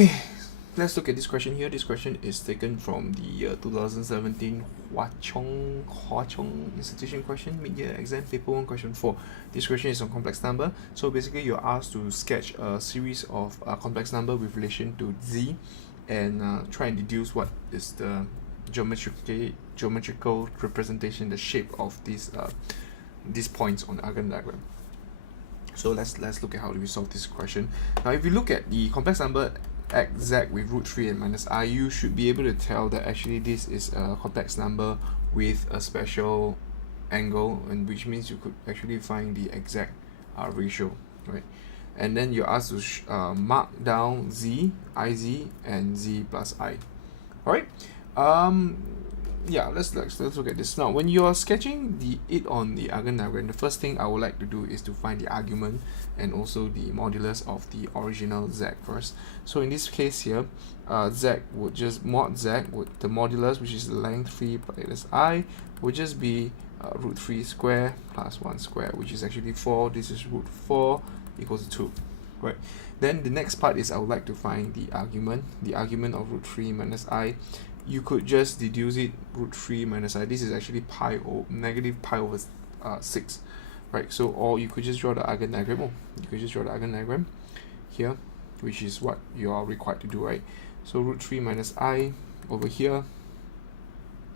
Okay, let's look at this question here. This question is taken from the 2017 Hwa Chong Institution question, mid-year exam, paper 1, question 4. This question is on complex number. So basically, you're asked to sketch a series of complex number with relation to z, and try and deduce what is the geometrical representation, the shape of these points on the Argand diagram. So let's look at how do we solve this question. Now, if you look at the complex number x(z) with root 3 and minus I, you should be able to tell that actually this is a complex number with a special angle, and which means you could actually find the exact ratio, right? And then you're asked to mark down z, iz, and z plus I. All right. Yeah, let's look at this. Now, when you're sketching it on the Argand diagram, the first thing I would like to do is to find the argument and also the modulus of the original z first. So in this case here, z would just mod z with the modulus, which is the length 3 plus I, would just be root 3 square plus 1 square, which is actually 4. This is root 4 equals to 2. Right. Then the next part is I would like to find the argument of root 3 minus I. You could just deduce it, root 3 minus I. This is actually negative pi over 6, right? So, or you could just draw the Argand diagram. You could just draw the Argand diagram here, which is what you are required to do, right? So root 3 minus I over here,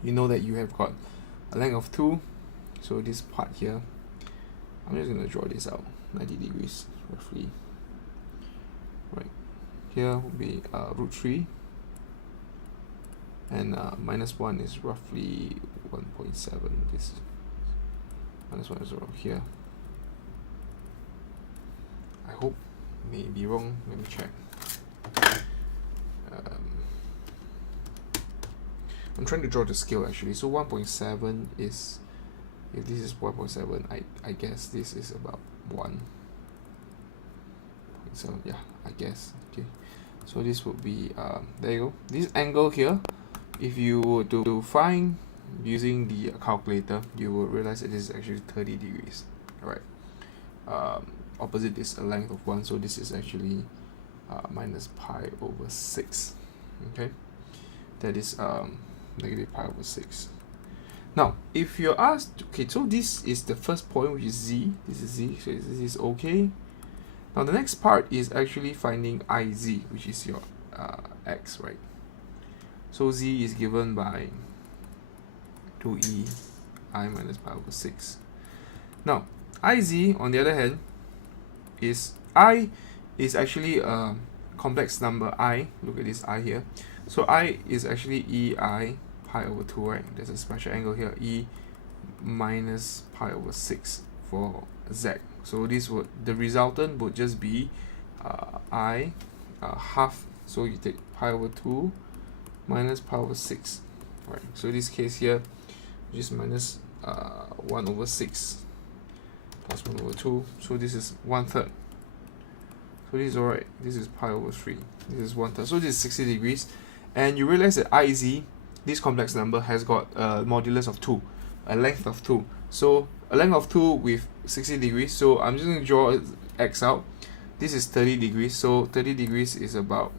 you know that you have got a length of 2. So this part here, I'm just going to draw this out, 90 degrees roughly, right? Here will be root 3. And minus 1 is roughly 1.7. This minus 1 is around here. I hope, may be wrong. Let me check. I'm trying to draw the scale actually. So 1.7 is, if this is 1.7, I guess this is about 1.7. Yeah, I guess. Okay. So this would be there you go. This angle here, if you were to find using the calculator, you will realize that this is actually 30 degrees. All right. Opposite is a length of 1, so this is actually minus pi over 6. Okay, that is negative pi over 6. Now, if you're asked, okay, so this is the first point, which is z. This is z, so this is okay. Now the next part is actually finding iz, which is your x, right? So z is given by 2e I minus pi over 6. Now, iz, on the other hand, is I is actually a complex number I. Look at this I here. So I is actually ei pi over 2, right? There's a special angle here, e minus pi over 6 for z. So this would, the resultant would just be I half. So you take pi over 2 minus pi over 6, right? So in this case here, just minus 1 over 6 plus 1 over 2. So this is 1/3. So this is alright. This is pi over 3. This is 1/3. So this is 60 degrees. And you realize that iz, this complex number, has got a modulus of 2, a length of 2. So a length of 2 with 60 degrees. So I'm just going to draw x out. This is 30 degrees. So 30 degrees is about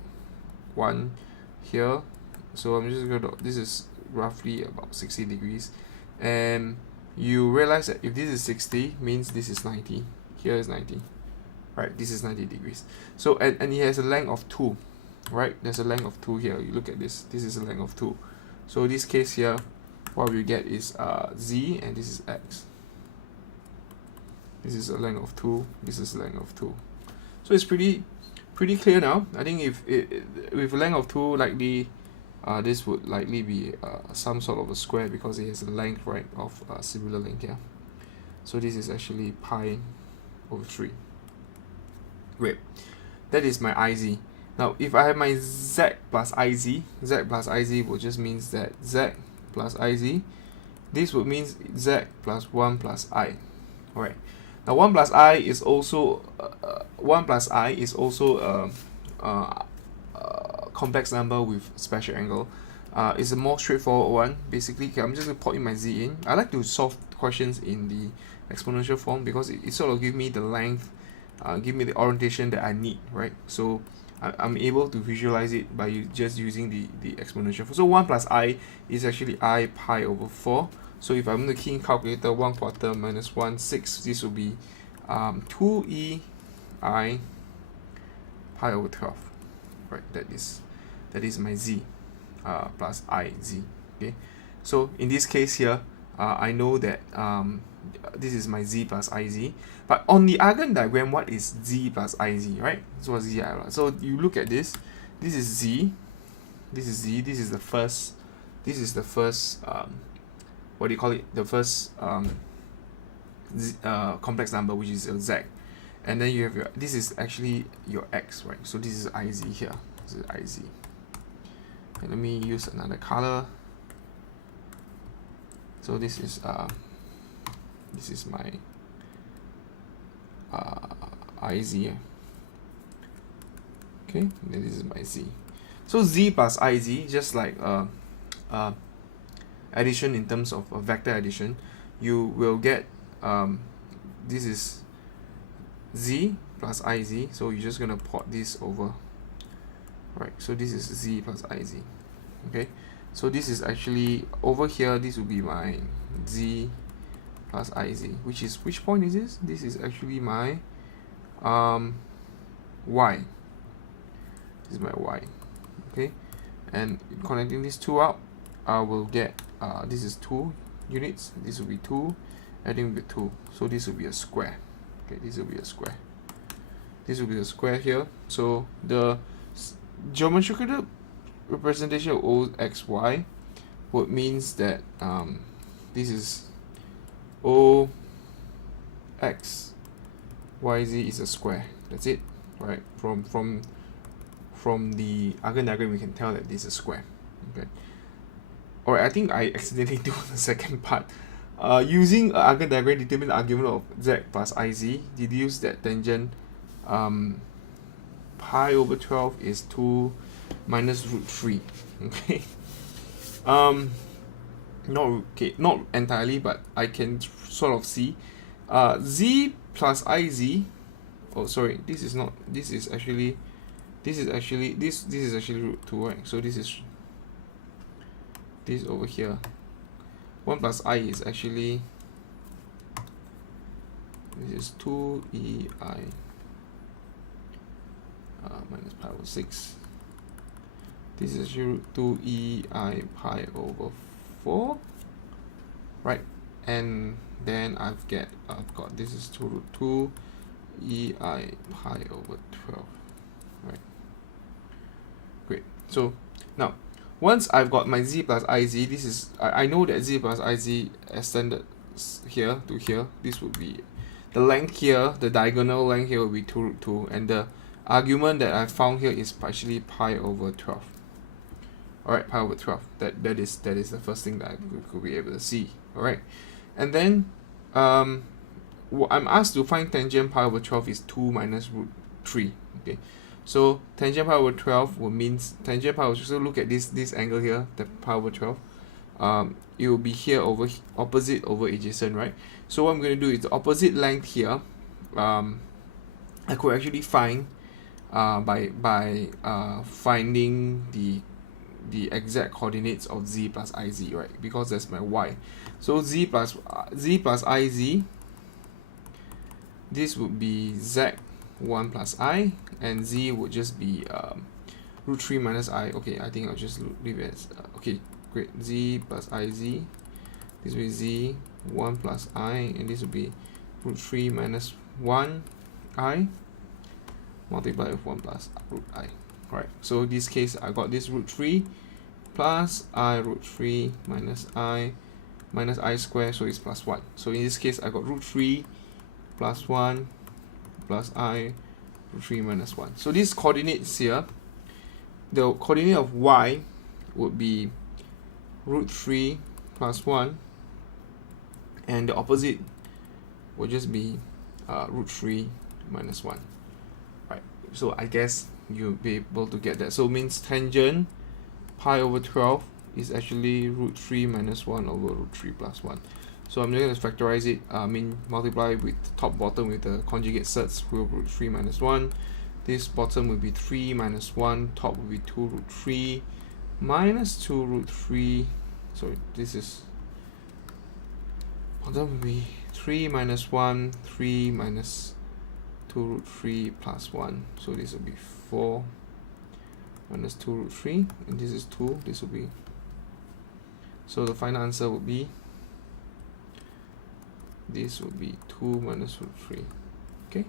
1 here. So I'm just going to, this is roughly about 60 degrees. And you realize that if this is 60, means this is 90. Here is 90. Right, this is 90 degrees. So, and it has a length of 2. Right, there's a length of 2 here. You look at this. This is a length of 2. So this case here, what we get is z, and this is x. This is a length of 2. This is a length of 2. So it's pretty clear now. I think if with a length of 2, likely this would likely be some sort of a square, because it has a length, right, of similar length here. So this is actually pi over 3. Great. That is my iz. Now, if I have my z plus iz, z plus iz would just means that z plus iz, this would mean z plus 1 plus I. Alright. Now 1 plus I is also a complex number with special angle. It's a more straightforward one. Basically, okay, I'm just going to put in my z in. I like to solve questions in the exponential form because it sort of gives me the length, give me the orientation that I need, right? So I'm able to visualize it by just using the exponential. So 1 plus I is actually I pi over 4. So if I'm going to key in calculator, 1/4 minus 1, 6, this will be 2e I pi over 12. Right, that is my z plus I z. Okay, so in this case here, I know that this is my z plus iz, but on the Argand diagram, what is z plus iz, right? So what's z? So you look at this. This is z. This is z. This is the first. This is the first. What do you call it? The first complex number, which is your z, and then you have your. This is actually your x, right? So this is iz here. This is iz. And let me use another color. So this is my iz. Okay, and this is my z. So z plus iz, just like addition in terms of a vector addition, you will get this is z plus iz. So you're just gonna port this over. Right, so this is z plus iz. Okay, so this is actually over here. This will be my z plus iz, which point is this? This is actually my y. This is my y. Okay, and connecting these two up, I will get this is 2 units. This will be 2, adding with 2. So this will be a square. Okay, this will be a square. This will be a square here. So the geometrical representation of OXY would means that this is OXYZ is a square. That's it, right? From the Argand diagram, we can tell that this is a square. Okay. Alright, I think I accidentally do the second part. Using Argand diagram, determine the argument of z plus iz. Deduce that tangent pi over 12 is 2 minus root 3. Okay. Not entirely, but I can sort of see z plus iz. Oh, sorry, this is actually root 2, right? So this is this over here. 1 plus I is actually, this is 2e I minus pi over 6. This is root 2e I pi over 4, right? And then I've got this is 2 root 2 e I pi over 12, right? Great. So now, once I've got my z plus iz, this is I know that z plus iz extended here to here. This would be the length here, the diagonal length here will be 2 root 2, and the argument that I found here is actually pi over 12. Alright, pi over 12. That is the first thing that I could be able to see. Alright, and then I'm asked to find tangent pi over 12 is 2 minus root 3. Okay, so tangent pi over 12 will means tangent pi over, so look at this angle here, the pi over 12. It will be here over opposite over adjacent, right? So what I'm going to do is the opposite length here. I could actually find by finding the exact coordinates of z plus iz, right? Because that's my y. So z plus iz, this would be z 1 plus I, and z would just be root 3 minus I. Okay, I think I'll just leave it as okay, great. Z plus iz, this will be z 1 plus I, and this will be root 3 minus 1 I multiplied with 1 plus root I. Right, so in this case I got this root 3 plus I root 3 minus I square, so it's plus 1. So in this case I got root 3 plus 1 plus I root 3 minus 1. So these coordinates here, the coordinate of y would be root 3 plus 1, and the opposite will just be root 3 minus 1. Right, so I guess you'll be able to get that. So it means tangent pi over 12 is actually root 3 minus 1 over root 3 plus 1. So I'm going to factorize it, multiply with top bottom with the conjugate sets with root 3 minus 1, This bottom will be 3 minus 1, top will be 2 root 3 minus 2 root 3. So this is bottom will be 3 minus 1, 3 minus 2 root 3 plus 1. So this will be 4 minus 2 root 3, and this is 2. This will be, so the final answer would be, this would be 2 minus root 3. Okay,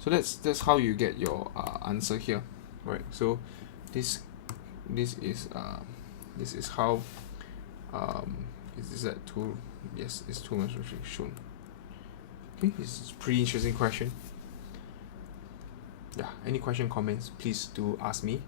so that's how you get your answer here, right? So this is how is that 2? Yes, it's 2 minus root 3 shown. Okay, this is a pretty interesting question. Yeah, any question, comments, please do ask me.